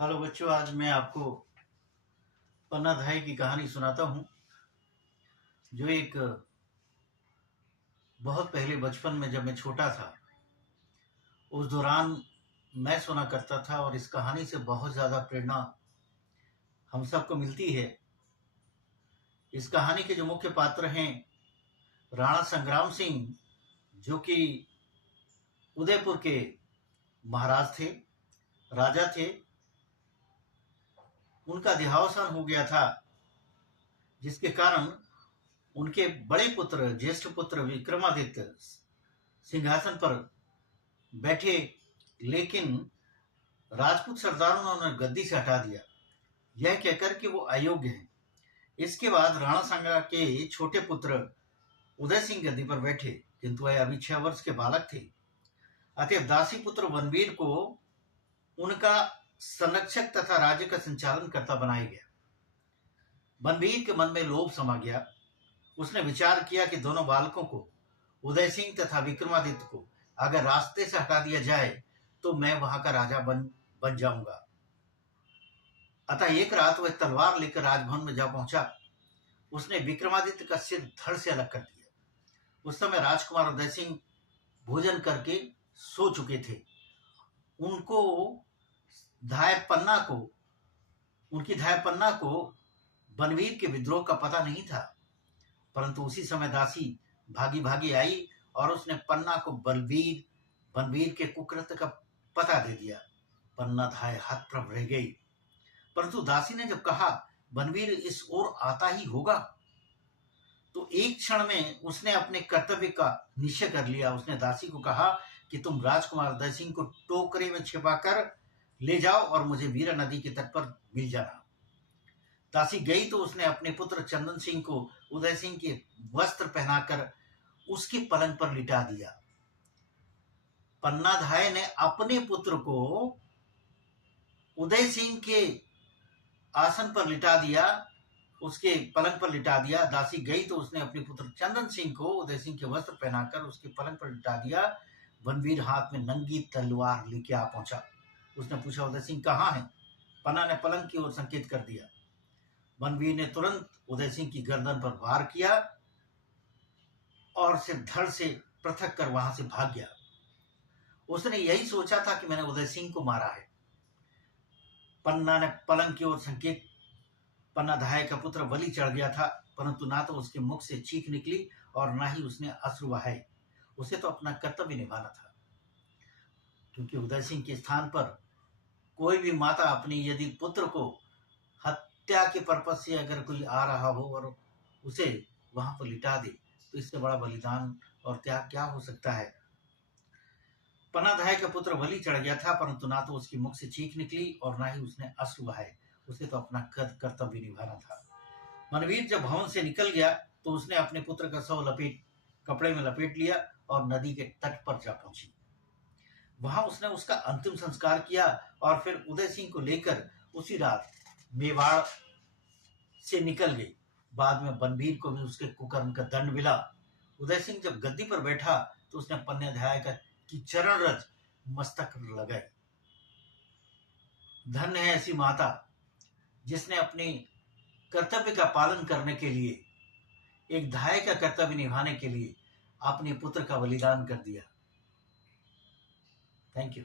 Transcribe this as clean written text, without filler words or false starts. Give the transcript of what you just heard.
Hello बच्चों, आज मैं आपको पन्नाधाय की कहानी सुनाता हूँ जो एक बहुत पहले बचपन में जब मैं छोटा था उस दौरान मैं सुना करता था। और इस कहानी से बहुत ज़्यादा प्रेरणा हम सबको मिलती है। इस कहानी के जो मुख्य पात्र हैं राणा संग्राम सिंह, जो कि उदयपुर के महाराज थे, राजा थे। उनका देहावसान हो गया था, जिसके कारण उनके बड़े पुत्र, ज्येष्ठ पुत्र विक्रमादित्य सिंहासन पर बैठे, लेकिन राजपूत सरदारों ने उन्हें गद्दी से हटा दिया, यह कहकर कि वो अयोग्य हैं। इसके बाद राणा सांगा के छोटे पुत्र उदय सिंह गद्दी पर बैठे, किंतु वह अभी 6 वर्ष के बालक थे। अतः दासी पुत्र बनवीर को उनका संरक्षक तथा राज्य का संचालन करता बनाया गया। बनवीर के मन में लोभ समा गया। उसने विचार किया कि दोनों बालकों को, उदय सिंह तथा विक्रमादित्य को, अगर रास्ते से हटा दिया जाए तो मैं वहां का राजा बन जाऊंगा। अतः एक रात वह तलवार लेकर राजभवन में जा पहुंचा। उसने विक्रमादित्य का सिर धड़ से अलग कर दिया। उस समय राजकुमार उदय सिंह भोजन करके सो चुके थे। उनको उनकी धाय पन्ना को बनवीर के विद्रोह का पता नहीं था, परंतु उसी समय दासी भागी भागी आई और उसने पन्ना को बनवीर के कुकृत्य का पता दे दिया। पन्ना धाय हतप्रभ रह गई। परंतु दासी ने जब कहा बनवीर इस ओर आता ही होगा, तो एक क्षण में उसने अपने कर्तव्य का निश्चय कर लिया। उसने दासी को कहा कि तुम राजकुमार उदय सिंह को टोकरे में छिपाकर ले जाओ और मुझे वीरा नदी के तट पर मिल जाना। दासी गई तो उसने अपने पुत्र चंदन सिंह को उदय सिंह के वस्त्र पहनाकर उसके पलंग पर लिटा दिया। पन्नाधाय ने अपने पुत्र को उदय सिंह के आसन पर लिटा दिया, उसके पलंग पर लिटा दिया। दासी गई तो उसने अपने पुत्र चंदन सिंह को उदय सिंह के वस्त्र पहनाकर उसके पलंग पर लिटा दिया। बनवीर हाथ में नंगी तलवार लेके आ पहुंचा। उसने पूछा, उदय सिंह कहाँ है? पन्ना ने पलंग की ओर संकेत कर दिया। बनवीर ने तुरंत उदय सिंह की गर्दन पर वार किया और सिर धड़ से पृथक कर वहां से भाग गया। उसने यही सोचा था कि मैंने उदय सिंह को मारा है। पन्ना ने पलंग की ओर संकेत। पन्नाधाय का पुत्र बलि चढ़ गया था, परंतु ना तो उसके मुख से चीख निकली और ना ही उसने अश्रु बहाए। उसे तो अपना कर्तव्य निभाना था, क्योंकि उदय सिंह के स्थान पर कोई भी माता अपनी यदि पुत्र को हत्या के पर्पज से अगर कोई आ रहा हो और उसे वहां पर लिटा दे, तो इससे बड़ा बलिदान और त्याग क्या हो सकता है। पन्नाधाय का पुत्र बलि चढ़ गया था, परंतु ना तो उसके मुख से चीख निकली और ना ही उसने अश्रु बहाए। उसे तो अपना कर्तव्य निभाना था। बनवीर जब भवन से निकल गया तो उसने अपने पुत्र का शव कपड़े में लपेट लिया और नदी के तट पर जा पहुंची। वहां उसने उसका अंतिम संस्कार किया और फिर उदय सिंह को लेकर उसी रात मेवाड़ से निकल गई। बाद में बनवीर को भी उसके कुकर्म का दंड मिला। उदय सिंह जब गद्दी पर बैठा तो उसने पन्नाधाय की चरण रज मस्तक लगाई। धन्य है ऐसी माता जिसने अपने कर्तव्य का पालन करने के लिए, एक धाय का कर्तव्य निभाने के लिए अपने पुत्र का बलिदान कर दिया। Thank you.